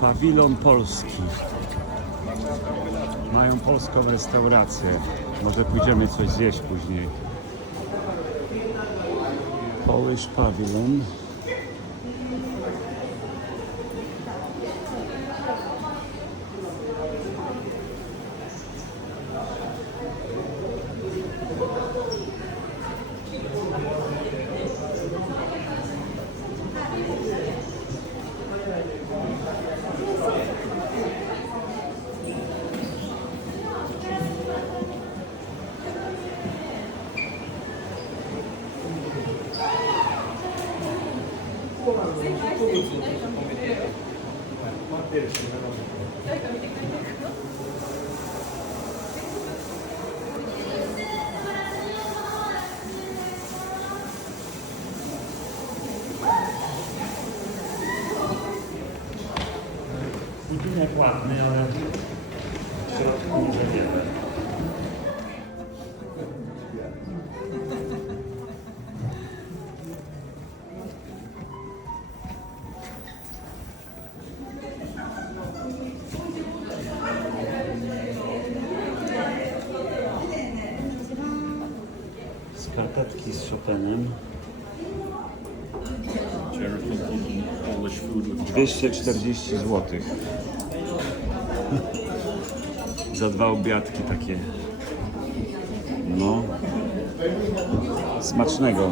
Pawilon Polski. Mają polską restaurację. Może pójdziemy coś zjeść później. Polish 你今年挂的呢？要不。Skarpetki z Chopinem. Polish food with 240 zł. Za dwa obiadki takie. No. Smacznego.